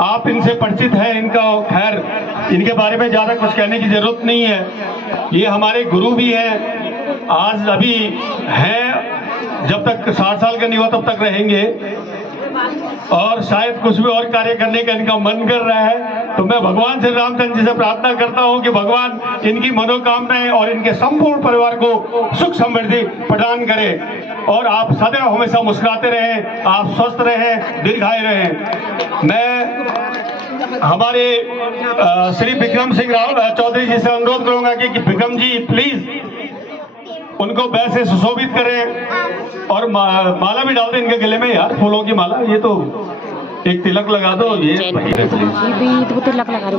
आप इनसे परिचित हैं, इनका खैर इनके बारे में ज़्यादा कुछ कहने की जरूरत नहीं है। ये हमारे गुरु भी हैं, आज अभी हैं, जब तक 60 साल का नहीं हुआ तब तक रहेंगे, और शायद कुछ भी और कार्य करने का इनका मन कर रहा है। तो मैं भगवान श्री रामचंद्र जी से प्रार्थना करता हूं कि भगवान इनकी मनोकामनाएं और इनके संपूर्ण परिवार को सुख समृद्धि प्रदान करें और आप सदैव हमेशा मुस्कुराते रहें, आप स्वस्थ रहें, दीर्घायु रहें। मैं हमारे श्री विक्रम सिंह राव चौधरी जी से अनुरोध करूंगा कि विक्रम जी प्लीज उनको बैल से सुशोभित करें और माला भी डाल दें इनके गले में। यार फूलों की माला, ये तो एक तिलक लगा दो। ये तिलक लगा दो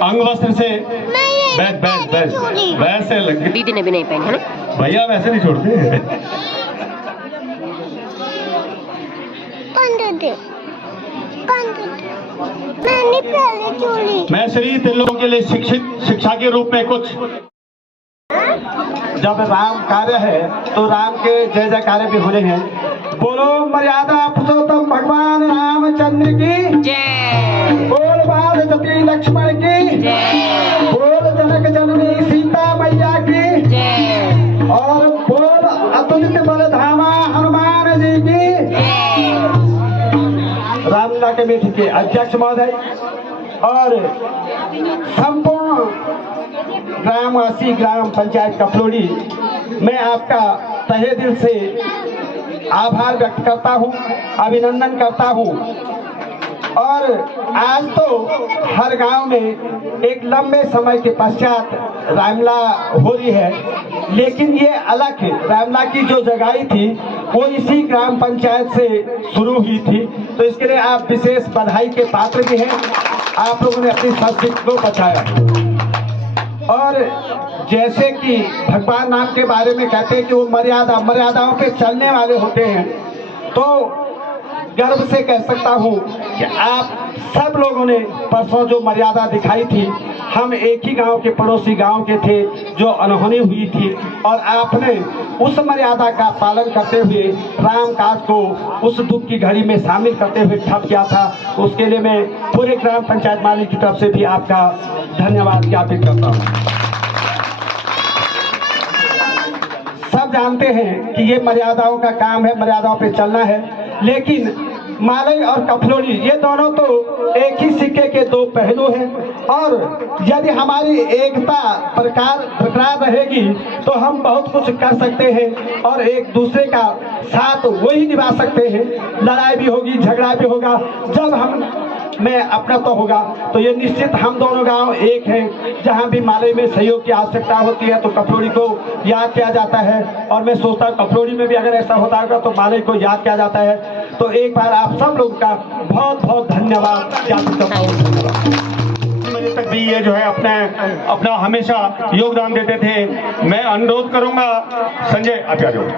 अंग वस्त्र से बैस से लग। दीदी ने भी नहीं पहनी है ना भैया, वैसे नहीं छोड़ते। मैं श्री तिलों के लिए शिक्षा के रूप में कुछ, जब राम कार्य है तो राम के जय जयकारे भी होने हैं। बोलो मर्यादा पुरुषोत्तम भगवान रामचंद्र की जय, बोल बाल सती लक्ष्मण की जय, बोल जनक जननी सीता मैया की जय, और बोल अतुलित बलधामा हनुमान जी की जय। रामलीला कमेटी के अध्यक्ष महोदय और संपूर्ण ग्रामवासी ग्राम पंचायत कफलोड़ी, मैं आपका तहे दिल से आभार व्यक्त करता हूं, अभिनंदन करता हूं। और आज तो हर गांव में एक लंबे समय के पश्चात रामलीला हो रही है, लेकिन ये अलग है। रामलीला की जो जगाई थी वो इसी ग्राम पंचायत से शुरू हुई थी, तो इसके लिए आप विशेष बधाई के पात्र भी हैं। आप लोगों ने अपनी संस्कृति को बचाया। और जैसे कि भगवान नाम के बारे में कहते हैं कि वो मर्यादाओं पे चलने वाले होते हैं, तो गर्व से कह सकता हूँ कि आप सब लोगों ने परसों जो मर्यादा दिखाई थी, हम एक ही गांव के पड़ोसी गांव के थे जो अनहोनी हुई थी, और आपने उस मर्यादा का पालन करते हुए राम काज को उस दुख की घड़ी में शामिल करते हुए ठप किया था। उसके लिए मैं पूरे ग्राम पंचायत मालिक की तरफ से भी आपका धन्यवाद ज्ञापित करता हूँ। सब जानते हैं कि ये मर्यादाओं का काम है, मर्यादाओं पे चलना है, लेकिन मालई और कफलोड़ी ये दोनों तो एक ही सिक्के के दो पहलू हैं, और यदि हमारी एकता बरकरार रहेगी तो हम बहुत कुछ कर सकते हैं और एक दूसरे का साथ वही निभा सकते हैं। लड़ाई भी होगी, झगड़ा भी होगा, जब हम में अपना तो होगा, तो ये निश्चित हम दोनों गांव एक हैं। जहां भी मालई में सहयोग की आवश्यकता होती है तो कफलोड़ी को याद किया जाता है, और मैं सोचता हूँ कफलोड़ी में भी अगर ऐसा होता होगा तो मालई को याद किया जाता है। तो एक बार आप सब लोग का बहुत बहुत धन्यवाद ज्ञापित करता हूँ। मेरे तक भी ये जो है अपना हमेशा योगदान देते थे। मैं अनुरोध करूंगा संजय आप आ जाओ।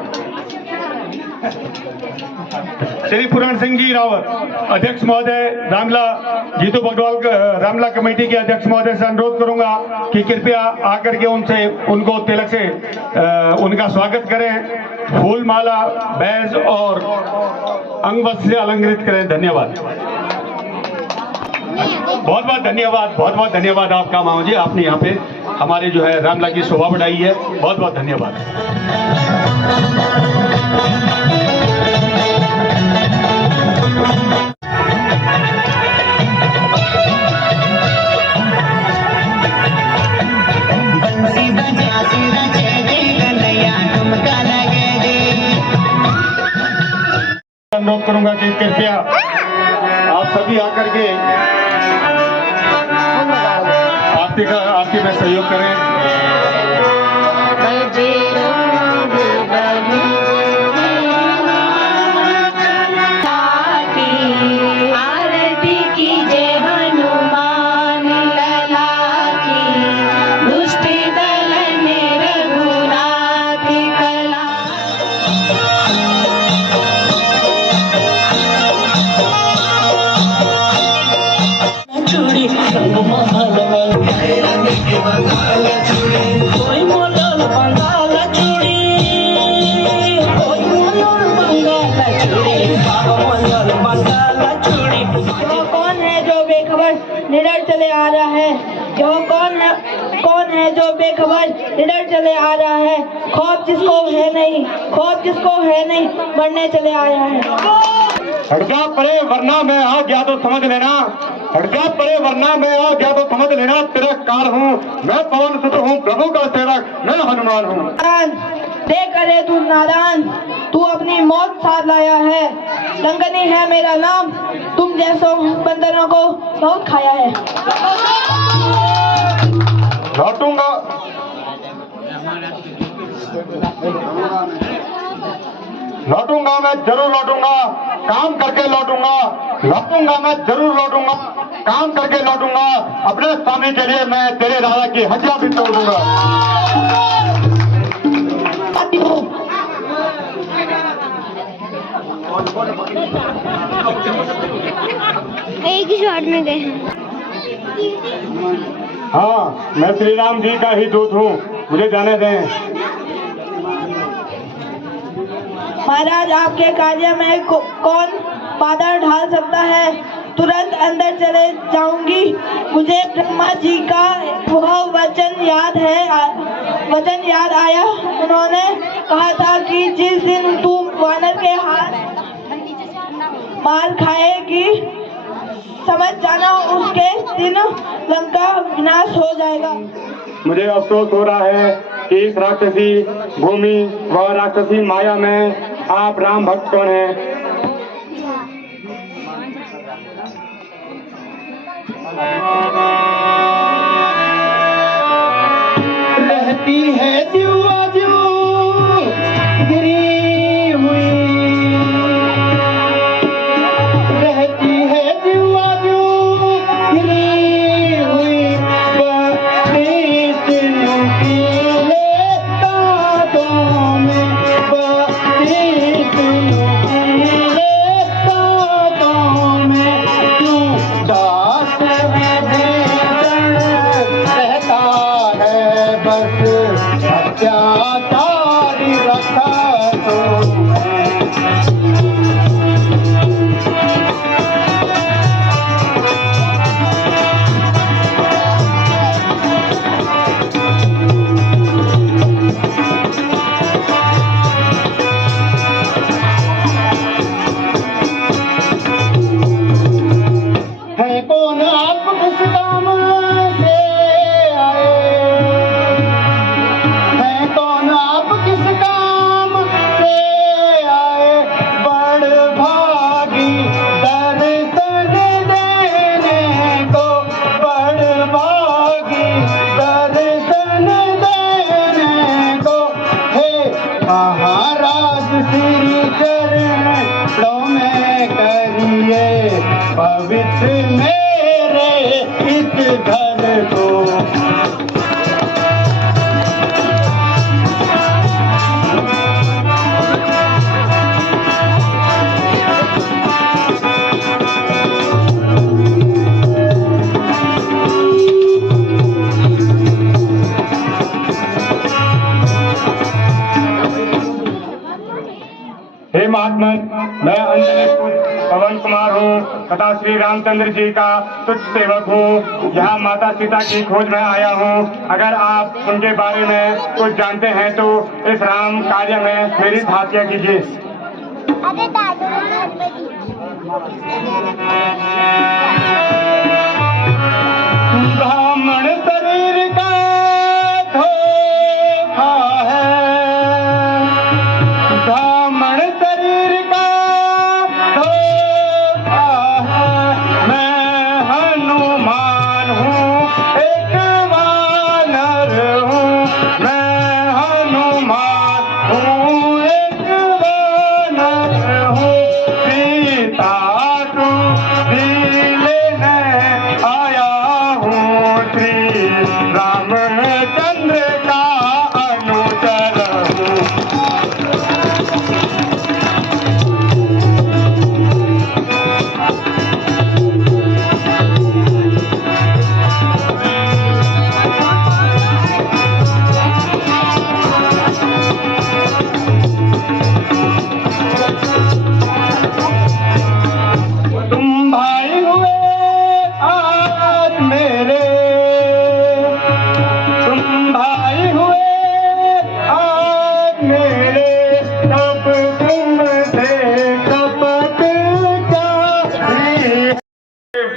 श्री पुराण सिंह जी रावत अध्यक्ष महोदय रामलीला जीतू बगवाल रामलीला कमेटी के अध्यक्ष महोदय से अनुरोध करूंगा कि कृपया आकर के उनको तिलक से उनका स्वागत करें, फूल माला, बैज और अंगवस्त्र से अलंकृत करें। धन्यवाद, बहुत बहुत धन्यवाद, बहुत बहुत धन्यवाद आपका मामा जी, आपने यहाँ पे हमारे जो है रामलीला की शोभा बढ़ाई है। बहुत बहुत धन्यवाद। अनुरोध करूंगा कि कृपया आप सभी आकर के आरती में सहयोग करें। चूड़ी निडर चले आ रहा है। यह कौन है जो बेखबर निडर चले आ रहा है। खौफ जिसको है नहीं मरने चले आया है। हड़का पड़े वरना मैं आ गया तो समझ लेना, हड़का पड़े वरना मैं आ गया तो समझ लेना, तेरा काल हूँ मैं, पवन सुत हूँ, प्रभु का सेवक मैं हनुमान हूँ। देख करे तू नादान, तू अपनी मौत साथ लाया है। लंगनी है मेरा नाम, तुम जैसों बंदरों को बहुत खाया है। लौटूंगा मैं जरूर लौटूंगा, काम करके लौटूंगा मैं जरूर लौटूंगा, काम करके लौटूंगा। अपने स्वामी के लिए मैं तेरे राजा की हड्डियां भी तोड़ दूंगा। एक ही शॉट में गए। हाँ, मैं श्री राम जी का ही दूत हूँ, मुझे जाने दें। महाराज, आपके कार्य में कौन बाधा ढाल सकता है। तुरंत अंदर चले जाऊंगी। मुझे ब्रह्मा जी का वह वचन याद आया। उन्होंने कहा था कि जिस दिन तू वानर के हाथ मार खाएगी, समझ जाना उसके दिन लंका विनाश हो जाएगा। मुझे अफसोस हो रहा है कि इस राक्षसी भूमि व राक्षसी माया में आप राम भक्त कौन हैं? रहती है जुआ गिरी हुई, रहती है जुआ गिरी हुई, बत्तीस नुकीले दांतों में, बत्तीस नुकीले दांतों में, क्यों दांत रहता है बस अत्याचारी रखा तो है कौन आप किस काम से आए, है कौन आप किस काम से आए, बड़ भागी दर्शन देने को, बड़ भागी दर्शन देने को, हे महाराज श्री चरणों में करिए पवित्र मेरे इस घर को। हे महात्मा, मैं अंजनी पवन कुमार हूँ तथा श्री रामचंद्र जी का तुच्छ सेवक हूँ। यहाँ माता सीता की खोज में आया हूँ। अगर आप उनके बारे में कुछ जानते हैं तो इस राम कार्य में मेरी सहायता कीजिए। ब्राह्मण शरीर का धोखा है, ब्राह्मण शरीर का धोखा है। मैं हनुमान हूँ, एक वानर हूँ, मैं हनुमान हूँ, एक वानर हूँ। सीता तू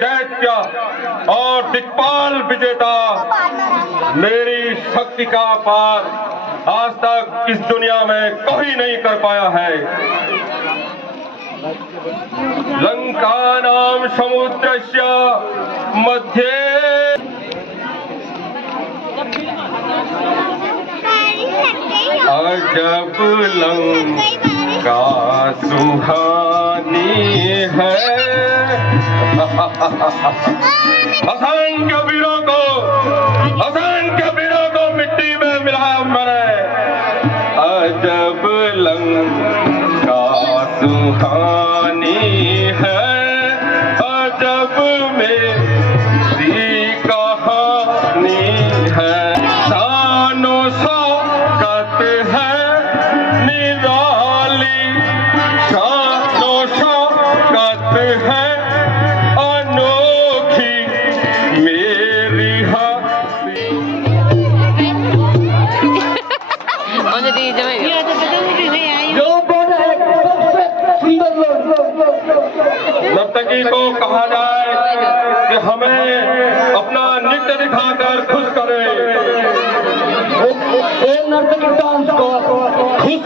दैत्य और दिक्पाल विजेता मेरी शक्ति का पार आज तक इस दुनिया में कोई नहीं कर पाया है। लंका नाम समुद्रस्य मध्ये अजब लंका सुहानी है। असंख्य वीरों को मिट्टी में मिलाया मैंने। अजब लंका सुहानी है, अजब मेरी कहानी है। शानो शौकत है निराली, शानो शौकत है अनोखी मेरी जो बोले सबसे सुंदर लोग। नर्तकी को कहा जाए कि हमें अपना नृत्य दिखाकर खुश करे। नर्तकी डांस को खुश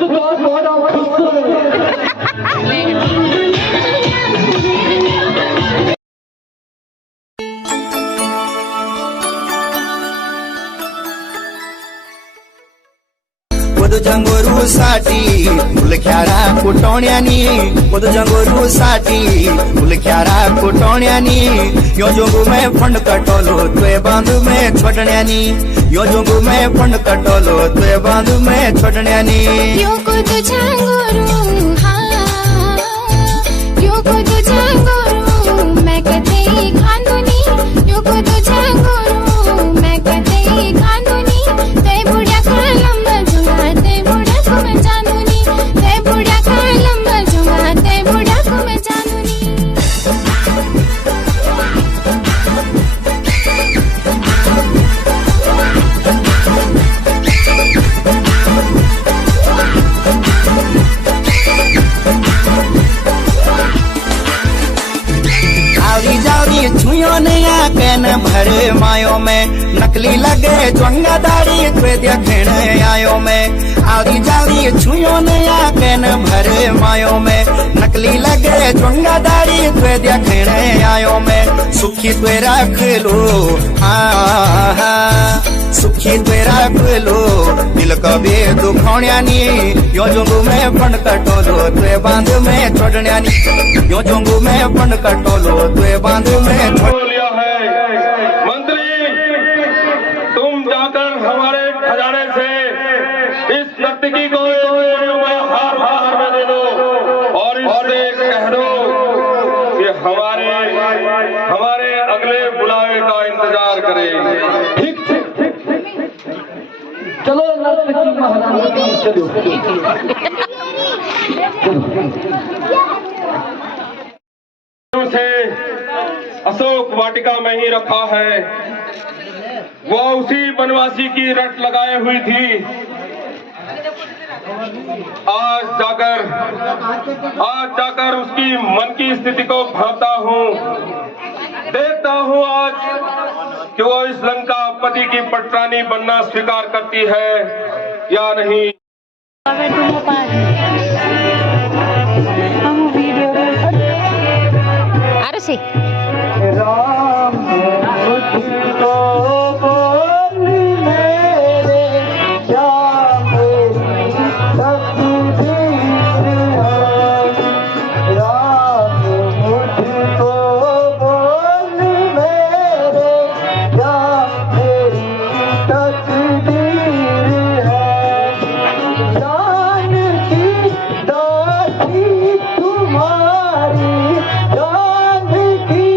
साठी मुलख्यारा कुटोण्यानी जंगोरू साठी मुलख्यारा कुटोण्यानी यो जोगू में फंड कटोलो तुए बांधू में छोड़ण्यानी यो जोगू में फंड कटोलो तुए बांधू में छोड़ण्यानी यो को तो जंगोरू हाँ यो को तो जंगोरू मैं कते ही खानूनी यो को तो जंगोरू मैं कते ही खानूनी ते बुढ़िया कालम जुमा ते बुढ़िया को मैं जानूनी ते बुढ़िया कालम जुमा ते बुढ़िया को मैं जानूनी। आवरी जावरी छुयो नया कैन भरे मायो में नकली लगे ज्वंगा दाढ़ी तुए देखण आयो में आवरी जावरी छुयो नया कैन भरे मायो में नकली लगे ज्वंगा दाढ़ी तुए देखण आयो में सुखी तुए रख लो हाँ हाँ सुखी तुए रख लो दिल कभी दुखोण्यानी यो जोगू में फंड कटोलो तुए बांध में छोड़ण्यानी यो जोगू में फंड कटोलो तुए बांध में छोड़ लिया है। मंत्री तुम जाकर हमारे खजाने से इस नर्तकी को हार हार में दे दो और इससे कह दो कि हमारे अगले बुलावे का इंतजार करें। ठीक चलो नर्तकी महारानी चलो उसे अशोक वाटिका में ही रखा है। वह उसी बनवासी की रट लगाए हुई थी। आज जाकर उसकी मन की स्थिति को भांपता हूँ, देखता हूँ आज कि वो इस लंका पति की पटरानी बनना स्वीकार करती है या नहीं। Sí. राम मुझको बोल मेरे क्या मेरी तकदीर है। राम मुझको बोल मेरे क्या मेरी तकदीर है। जान की दासी तुम्हारी जान की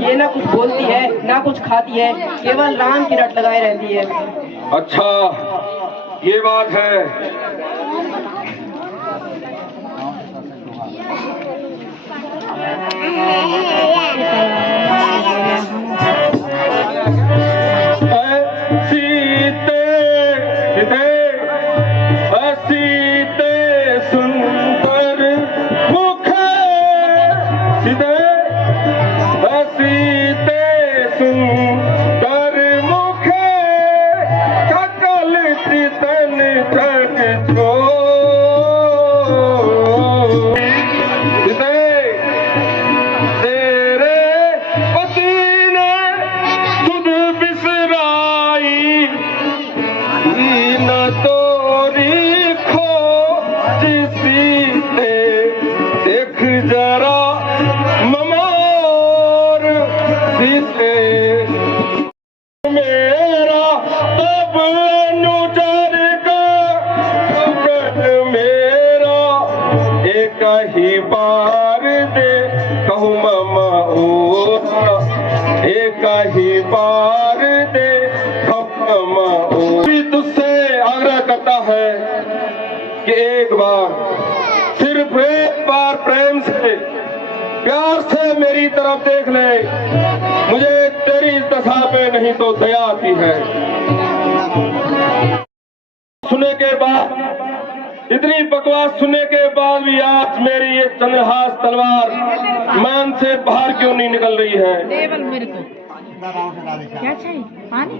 ये ना कुछ बोलती है ना कुछ खाती है, केवल राम की रट लगाए रहती है। अच्छा ये बात है। कि एक बार, सिर्फ एक बार प्रेम से प्यार से मेरी तरफ देख ले। मुझे तेरी दशा पे नहीं तो दया आती है। सुनने के बाद, इतनी बकवास सुनने के बाद भी आज मेरी ये चंद्रहास तलवार मान से बाहर क्यों नहीं निकल रही है? मेरे को क्या चाहिए? पानी?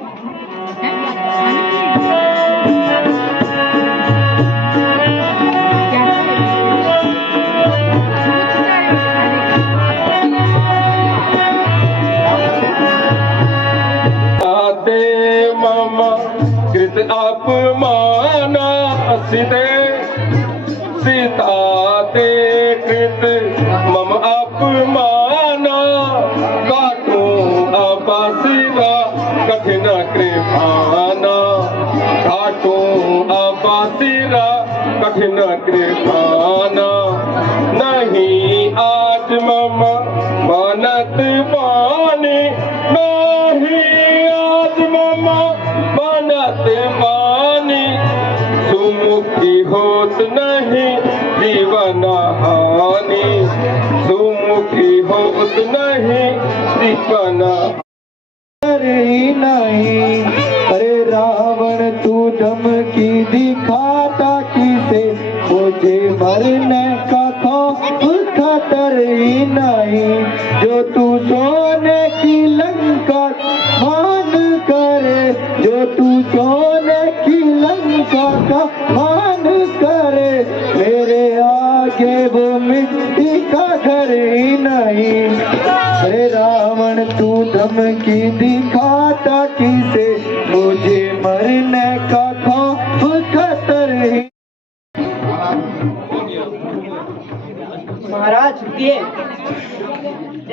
कृत अपमाना सीते सीता ते कृत मम अपमाना काटू अबासिरा कठिन कृपाना काटू अबासिरा कठिन कृपाना नहीं आज मम मानत पानी नहीं आज मम मानत पानी सुमुखी होत नहीं जीवन हानि सुमुखी होत नहीं जीवन नहीं। अरे रावण तू धमकी दिखाता किसे मुझे मरने का खतर ही नहीं। जो तू सोने की लंका मान करे जो तू सोने की लंका का मान करे मेरे आगे वो मिट्टी का घर ही नहीं। अरे रावण तू धमकी दिखाता किसे मुझे मरने का खतर ही। महाराज रुकिए,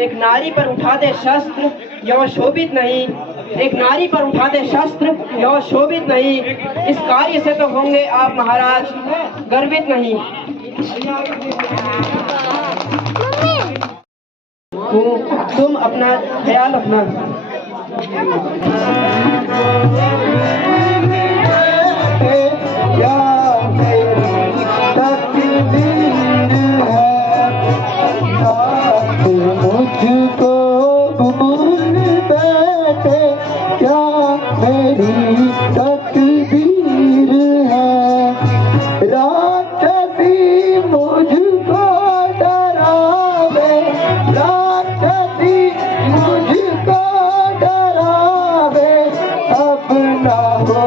एक नारी पर उठाते शस्त्र यह शोभित नहीं, एक नारी पर उठाते शस्त्र यह शोभित नहीं। इस कार्य से तो होंगे आप महाराज गर्वित नहीं। तुम अपना ख्याल रखना। मुझको भूल बैठे क्या मेरी तकदीर है। राक्षसी मुझको डरावे राक्षसी मुझको डरावे अब ना हो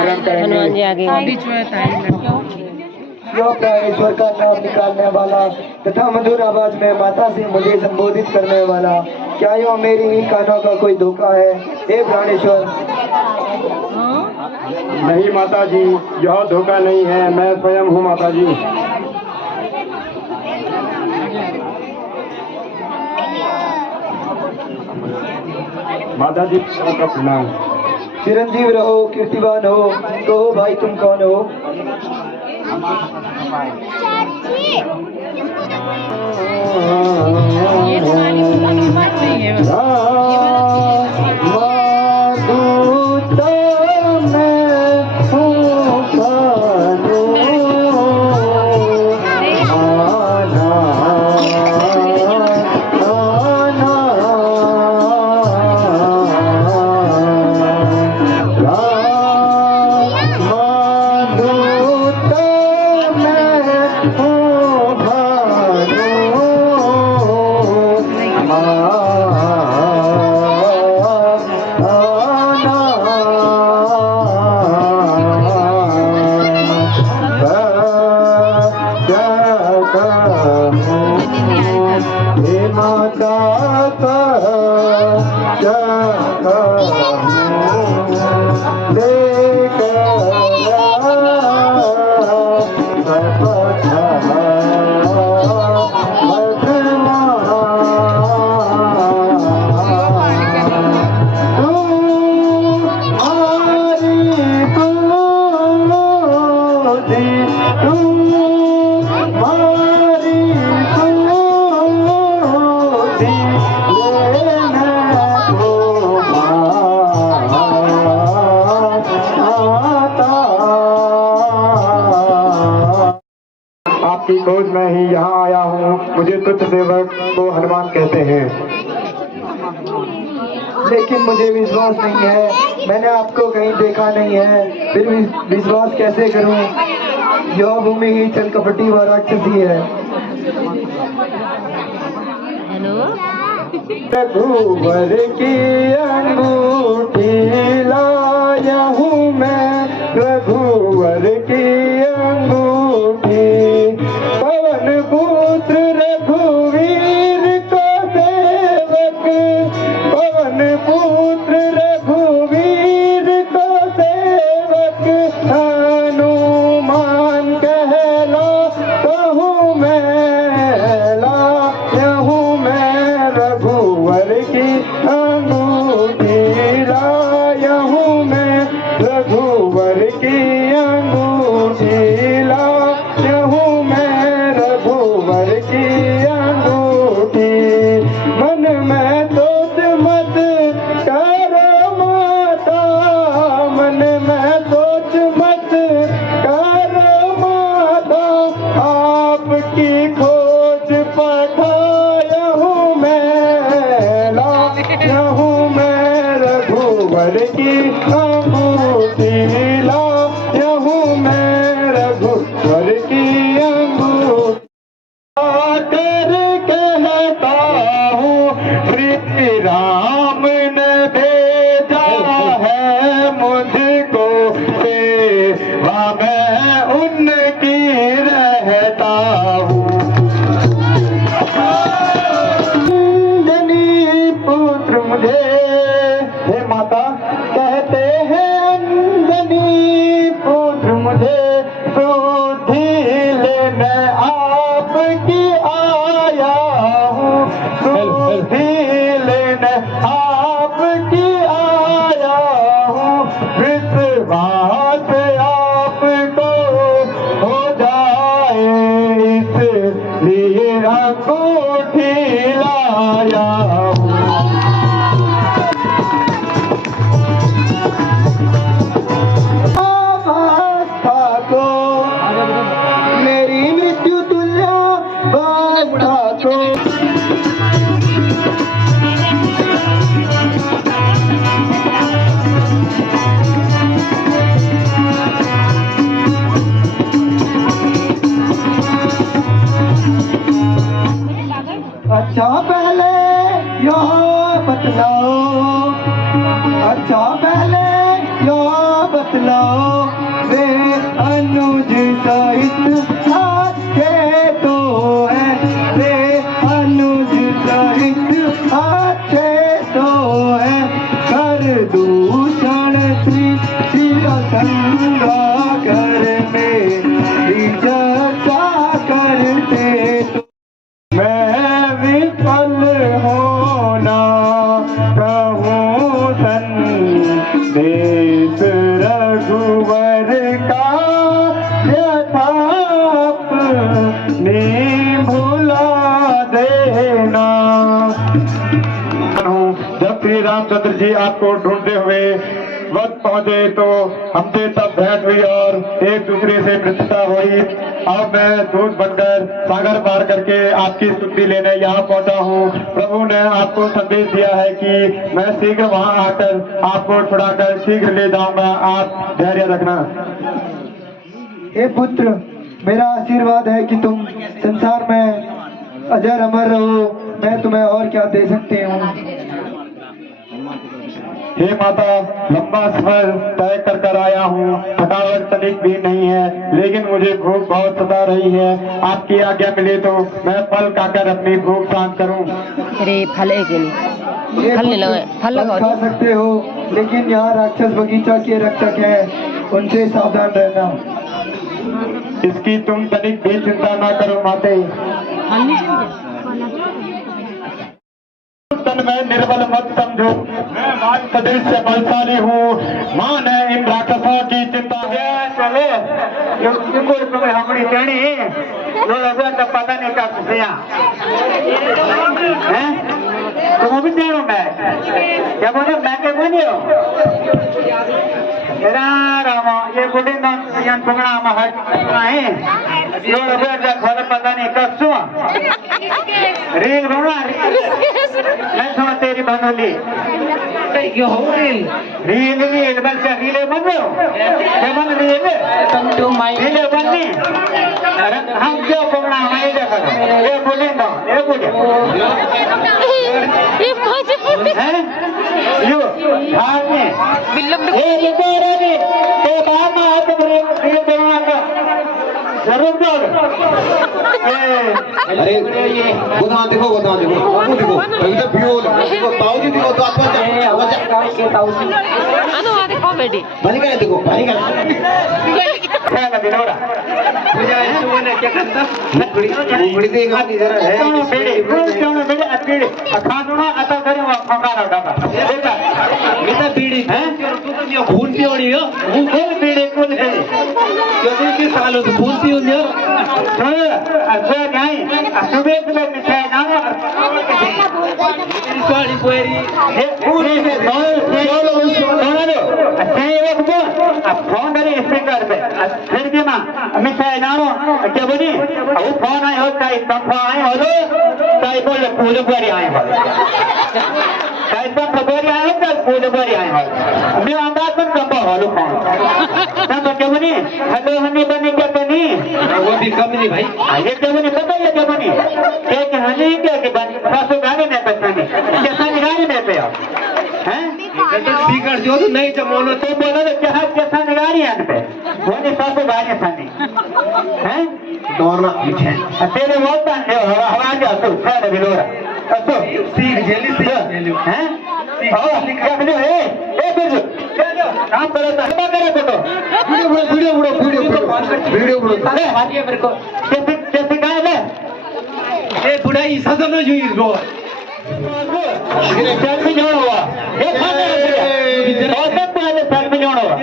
ग्रहण करेंगे। जो प्राणेश्वर का नाम निकालने वाला तथा मधुर आवाज में माता से मुझे संबोधित करने वाला, क्या यो मेरी ही कानों का कोई धोखा है? हे प्राणेश्वर। नहीं माता जी, यह धोखा नहीं है, मैं स्वयं हूँ माता जी। माता जी का प्रणाम। चिरंजीव रहो, कीर्तिवान हो। कहो भाई तुम कौन हो? आपकी खोज में ही यहाँ आया हूँ। मुझे तुच्छ सेवक को हनुमान कहते हैं। लेकिन मुझे विश्वास नहीं है, मैंने आपको कहीं देखा नहीं है, फिर विश्वास कैसे करूं? यह भूमि ही चल कपटी व राक्षसी है। रघुवर की अंगूठी लाया हूँ मैं, रघुवर की अंगूठी। पवन पुत्र रघुवीर को सेवक, पवन पुत्र रघुवीर को सेवक। हनुमान कहला कहूँ मैं, लायहूँ मैं रघुवर की अंगूठी, लायहूँ मैं रघुवर बतलाओ रे अनुज सहित अच्छे तो है रे अनुज सहित अच्छे तो है कर दूषण संगा कर मेरी चर्चा करते तो मैं विफल होना कहूँ संदेश रघुवर का यथाप ने भुला देना। जब श्री रामचंद्र जी आपको ढूंढते हुए वक्त पहुंचे तो हमसे तब भेंट हुई और एक दूसरे से मित्रता हुई। अब मैं दूध बनकर सागर पार करके आपकी स्तुति लेने यहाँ पहुंचा हूँ। प्रभु ने आपको संदेश दिया है कि मैं शीघ्र वहाँ आकर आपको छुड़ाकर शीघ्र ले जाऊंगा, आप धैर्य रखना। हे पुत्र, मेरा आशीर्वाद है कि तुम संसार में अजर अमर रहो। मैं तुम्हें और क्या दे सकती हूँ। हे माता, लंबा सफर तय कर आया हूँ, थकावट तनिक भी नहीं है, लेकिन मुझे भूख बहुत सता रही है। आपकी आज्ञा मिले तो मैं फल खाकर अपनी भूख शांत करूँ। अरे फल के लिए फल ले लो, फल लगाओ। खा सकते हो, लेकिन यहाँ राक्षस बगीचा के रक्षक हैं, उनसे सावधान रहना। इसकी तुम तनिक भी चिंता ना करो माते। तन में निर्बल मत समझो, मैं वाल सदृश से बलशाली हूँ। मान है इन राक्षसों की चिंता है। चले हमारी चढ़ी तो पता नहीं कर तुम भी जानो मैं क्या बोलो, मैं क्या बोली हो रामा ये बुढ़ी पकड़ा है पता नहीं कब सु रील बना मैं समझ तेरी बनोली रील रील बस रीले बन लो बन रील रीले बननी हम क्यों पकड़ा हमारी देखो ये बोले ना ये बोले यो आपने ये रे तो बाप आप रील बनवाना जरूर अरे गोदाम देखो बाबू देखो अभी तो फ्यूल देखो ताऊजी देखो तो आपका देखो बेटी पानी का देखो पानी का बिनोरा पूजा है वो ने क्या करता उगड़ी देगा इधर है क्यों बेटे अकेले खाना आता करे वो पकाना डाका बेटा बेटा बीड़ी है तू खून पियोड़ी हो वो कौन बीड़ी कौन है क्यों के सालों से खून पियो ने अच्छा नहीं सुबह सुबह मिठाई ना सॉरी कोरी ये पूरी में दो अच्छा ये वो अब फोन करे स्पीकर पे फिर भी मां मिठाई ना क्या बोली वो फोन आए होता है तब आए हो ताई बोले पूरे पूरे आए हो ताई तब पूरे आए हो तब पूरे पूरे आए हो मैं अंदाज में कब हालो फोन तब क्या बोली हेलो हनी बने क्या बनी वो भी कम नहीं भाई ये क्या बनी पता है क्या बनी एक हनी क्या कि बनी सासू गाड़ी में पछानी कैसा गाड़ी में पे आओ हैं स्पीकर जो तो नहीं जमानो तो बोलो तो क्या कैसा गाड़ी है पे वो नहीं सासू गाड़ी थानी हैं दोनों पीछे तेरे बहुत है हवा जा तो चल बिलोरा तो सीख जेली हैं आओ क्या बोले ए बिजू काम करो तो करे तो वीडियो अरे हाथी मेरे को कैसे कहा ले ए बुढ़ाई सदन में जुई गो चल में जोड़ हुआ ए खाने और सब पहले चल में जोड़ हुआ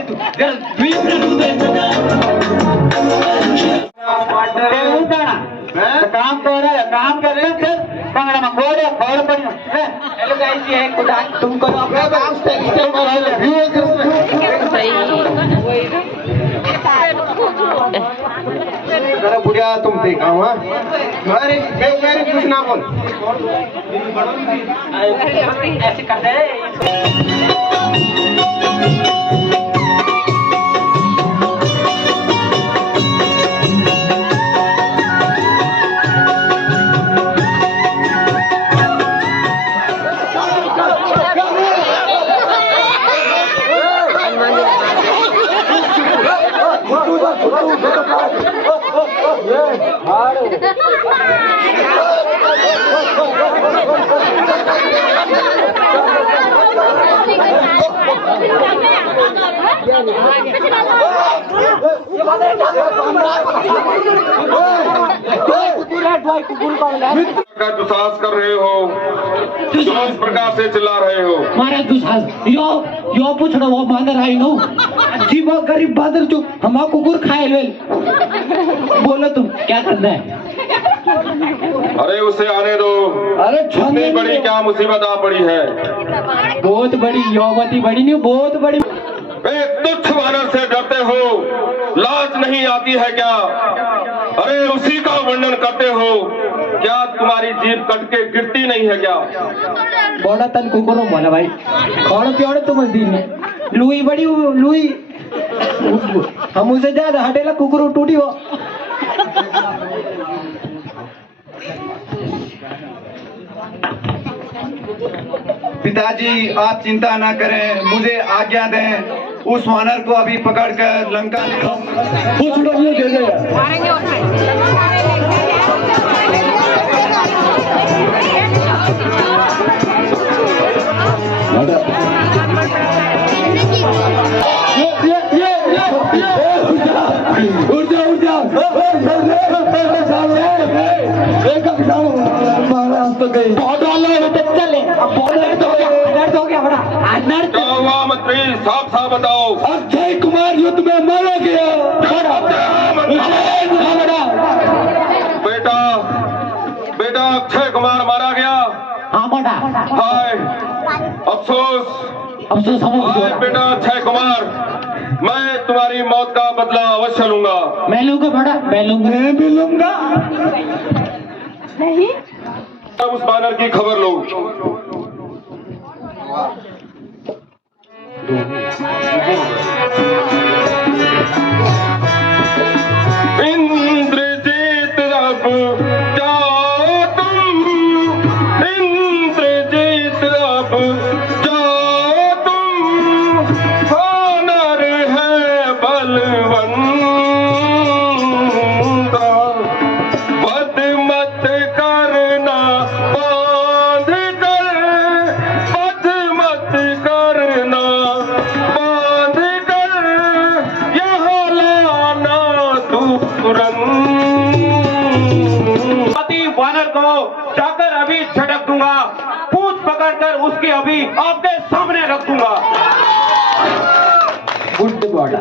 काम कर रहा है काम कर रहे हैं पंगड़ा में बोल फोड़ पड़ी हेलो गाइस ये है खुदा तुम करो अपना काम जरा बुढ़िया तुम देखा हुआ अरे मैं कुछ ना बोल ऐसे करते हैं का दुसाहस कर रहे हो, क्यों इस प्रकार से चिल्ला रहे हो? मारा दुसाहस यो पूछड़ो वो बांदर आई नो जी, वो गरीब बांदर जो हमारा कुकुर खाए ले। बोलो तुम क्या करना है? अरे उसे आने दो। अरे इतनी बड़ी क्या मुसीबत आ पड़ी है? बहुत बड़ी यौवती बड़ी नहीं, बहुत बड़ी। एक तुच्छ वानर से डरते हो, लाज नहीं आती है क्या? अरे उसी का वर्णन करते हो, क्या तुम्हारी जीभ कट के गिरती नहीं है क्या? बोला तन कुकुरो बोला भाई कौन प्योड़ तुम दिन लुई बड़ी लुई हम उसे ज्यादा हटेला कुकुर टूटी हो। पिताजी आप चिंता ना करें, मुझे आज्ञा दें, उस वानर को अभी पकड़कर लंका मंत्री साफ साफ बताओ। अक्षय कुमार युद्ध में मारा गया। बेटा बेटा अक्षय कुमार मारा गया। हाँ बेटा। हाय अफसोस हाय बेटा अक्षय कुमार, मैं तुम्हारी मौत का बदला अवश्य लूंगा। मैं लूंगा बेटा, मैं भी लूंगा। नहीं अब उस बानर की खबर लो। इंद्रजीत अब जाओ तुम, इंद्रजीत अब जाओ तुम, वानर है बलवंता, बद मत करना बांध कर, बद मत करना बांध कर, यहाँ लाना तुरंत। वानर को जाकर अभी झटक दूंगा, पूछ पकड़कर उसकी अभी आपके सामने रख दूंगा। गुड बॉडी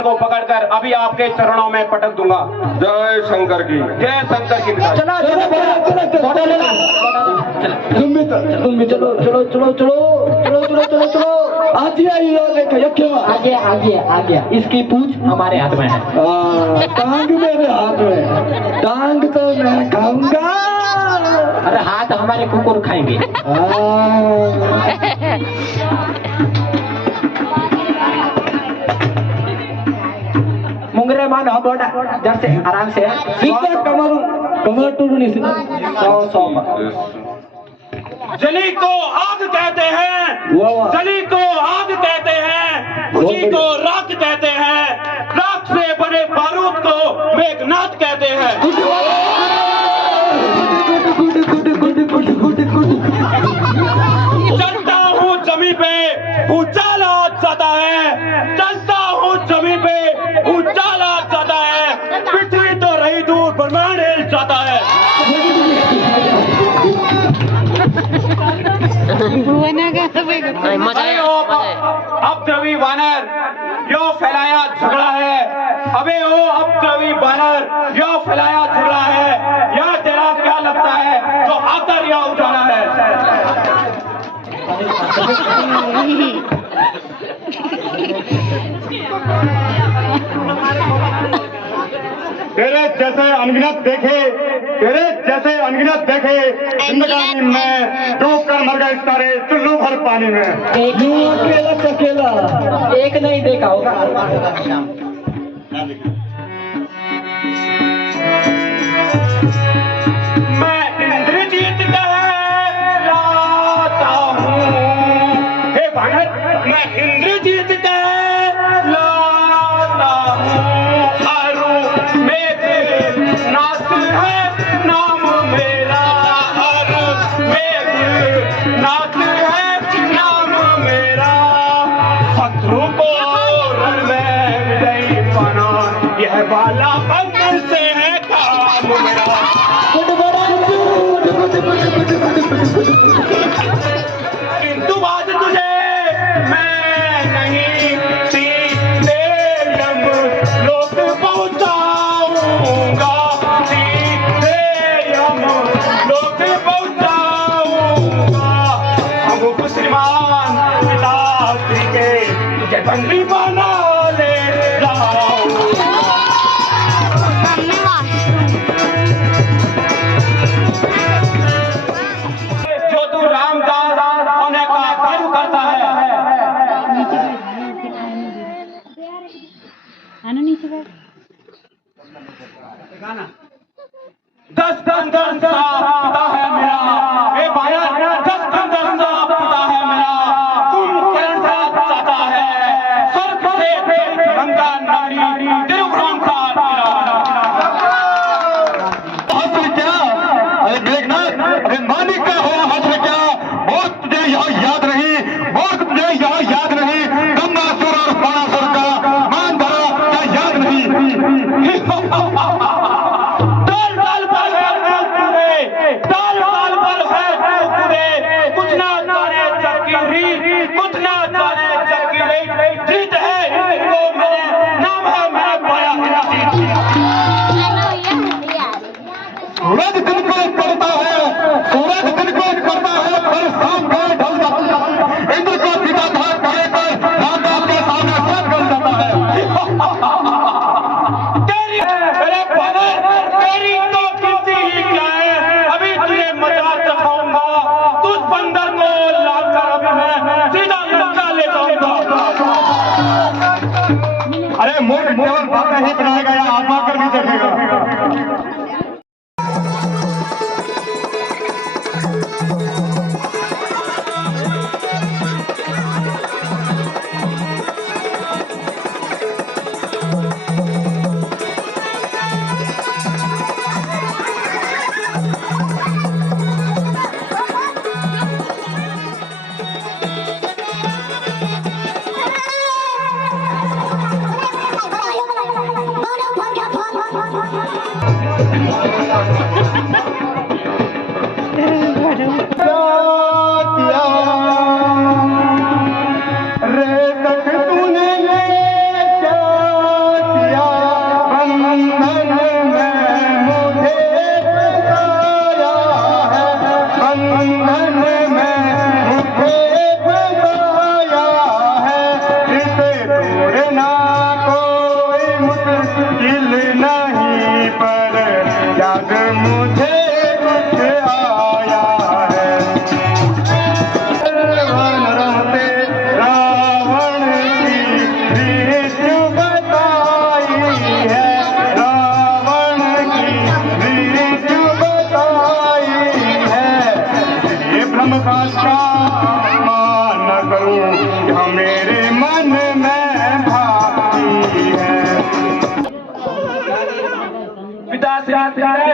को पकड़कर अभी आपके चरणों में पटक दूंगा। जय शंकर की, जय शंकर की। चलो चलो तुम भी चलो चलो चलो चलो चलो चलो चलो चलो आगे आगे आगे आगे। इसकी पूंछ हमारे हाथ में है, टांग मेरे हाथ में, टांग तो मैं खाऊंगा। अरे हाथ हमारे कुकुर खाएंगे। मुंगरे मान हो बोटा जैसे आराम से सीधा कमर टूटू नहीं सीधा 100 जली को आग कहते हैं, जली को आग कहते हैं, उसी को राख कहते हैं, राख से बने बारूद को मेघनाथ कहते हैं। चलता हूँ जमी पे उजाला जाता है, चलता हूँ जमी पे उजाला जाता है, पृथ्वी तो रही दूर ब्रह्मांड हिल जाता है। अपद्रवी वानर यो फैलाया झगड़ा है, अबे ओ अपद्रवी वानर यो फैलाया झगड़ा है, यह तेरा क्या लगता है जो आकर यह उजाला है? तेरे जैसे अनगिनत देखे, तेरे जैसे अनगिनत देखे जिंदगानी में, डूब कर मर गए सारे चुल्लू भर पानी में। अकेला चकेला एक नहीं देखा होगा। मैं इंद्रजीत कहलाता हूँ, है मैं इंद्रजीत के लाता हूँ हर मेघनाथ है नाम मेरा हर मेघनाथ है नाम मेरा शत्रु को रण में विजयी बना यह बाला बंधन से है काम मेरा। किंतु बात तुझे मैं नहीं सीधे यम लोक पहुंचाऊंगा सीधे यम लोक पहुंचाऊंगा हम श्रीमान पिताश्री के तुझे बंदी बना ले जाऊंगा। जो तू रामदास होने का गर्व करता है दस कंदर सा पिता है मेरा ए भाया 10 कंदर सा पिता है मेरा कुंभकर्ण सा चाचा है स्वर्ग से गंगा नारी तिरुवरम सा हस्र क्या अरे मेघनाथ अरे मालिक का हो हस्र क्या बहुत तुझे यहाँ याद रही बहुत तुझे यहाँ याद रही गंगासुर और बाणासुर का मान धरा क्या याद नहीं। ताल पर है पूरे कुछ ना जाने चक्की कुछ ना जाने चक्की जीत है इनको मेरे नाम है मेरा पाया सूरज दिन को करता है सूरज दिन को करता है पर शाम को ढल जाता है इंद्र को सीधा धार करे पर रामदास के सामने सब ढल जाता है। तेरी तेरी तो किसी ही क्या है अभी तुझे मजा चखाऊंगा तुझ बंदर को लाकर अभी मैं सीधा लंका ले जाऊंगा। अरे मूर्ख केवल बातें ही बनाएगा या आत्मा कर भी देखेगा।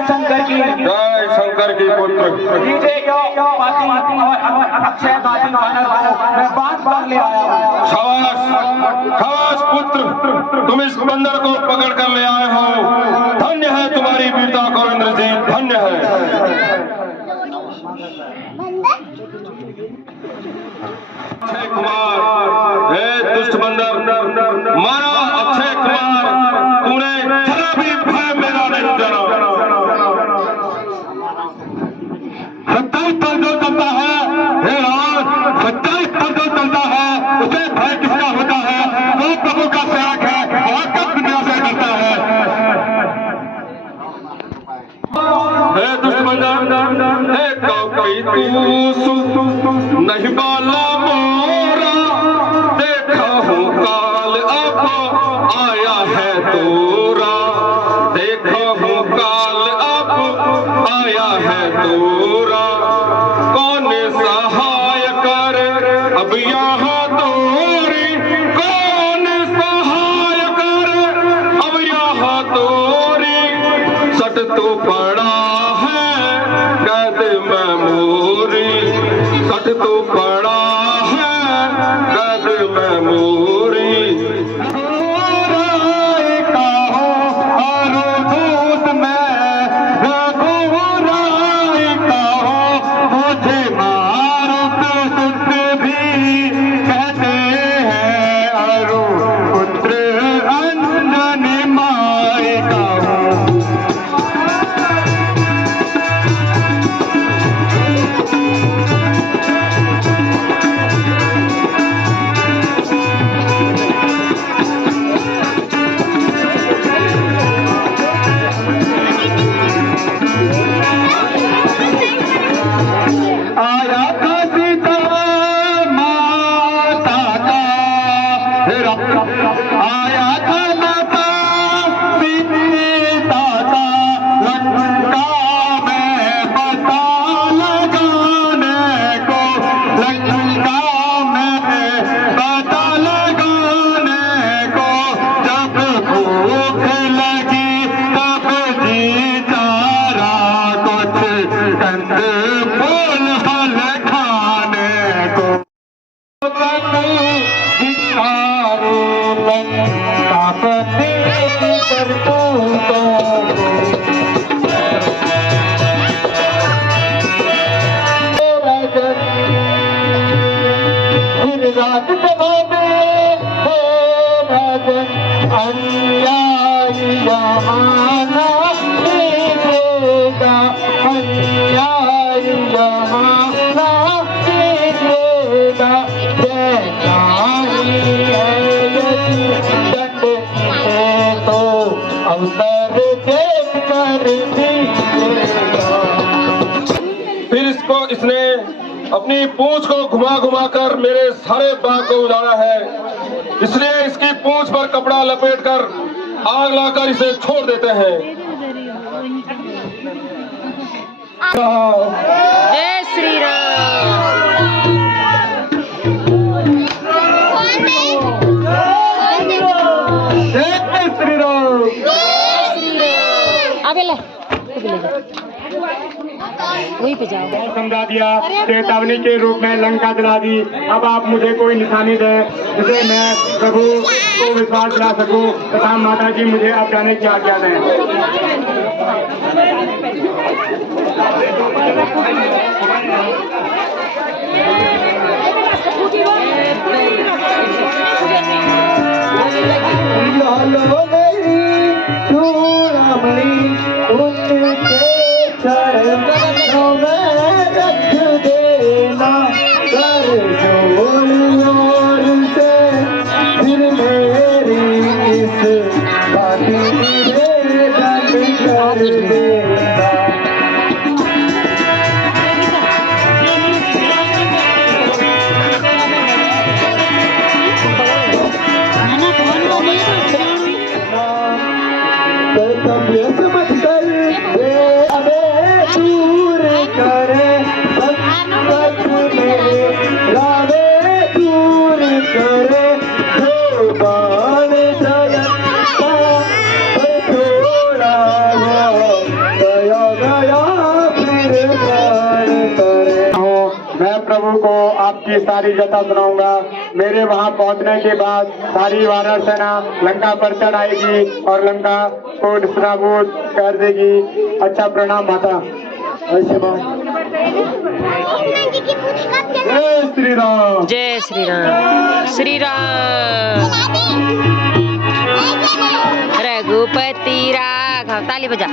शंकर की जय शंकर की पुत्र डीजे और अक्षय बाती वानर को मैं बात कर ले आया हूँ। शाबाश शाबाश पुत्र तुम इस बंदर को पकड़ कर ले आए हो धन्य है तुम्हारी वीरता को इंद्रजीत धन्य है। अक्षय कुमार हे दुष्ट बंदर मारा अक्षय कुमार तूने जरा भी भय मेरा नहीं जाना। सत्ताईस पर जो चलता है हे राज 27 पर जो चलता है उसे भय किसका होता है वो प्रभु का सेवक है और कब दुनिया से करता है। हे दुष्ट बंदर हे कौकई तू नहीं बाला मोरा देखा हूँ काल अब आया है तोरा देखा हूँ काल अब आया है तोरा कौन सहाय कर अब यहाँ तोरी कौन सहाय कर, अब यहाँ तोरी सट तो पड़ा है कैद में मोरी, सट तो पड़ा है कैद में मोरी। फिर इसने अपनी पूंछ को घुमा घुमा कर मेरे सारे बाग को उजाड़ा है, इसलिए इसकी पूंछ पर कपड़ा लपेटकर आग लाकर इसे छोड़ देते हैं। जय श्री राम। जय श्री राम। आगे ले वहीं पे जाओ। समझा दिया, चेतावनी के रूप में लंका जला दी। अब आप मुझे कोई निशानी दें जिसे मैं प्रभु को विश्वास दिला सकूं तथा माता जी मुझे अब जाने की आज्ञा दें। चरणों में रख देना कर जोर से, फिर मेरी इस बाती निवेदन कर देना। कर्तव्य समझ कर दूर करे संकट में, रावे दूर करे जो बाण जगता छोड़ा गया गया फिर बाण करे। मैं प्रभु को आपकी सारी जता सुनाऊंगा। मेरे वहां पहुंचने के बाद सारी वानर सेना लंका पर चढ़ आएगी और लंका को निस्नाबूद कर देगी। अच्छा, प्रणाम माता। जय श्री राम। जय श्री राम। श्री राम। रघुपति राघव। ताली बजा।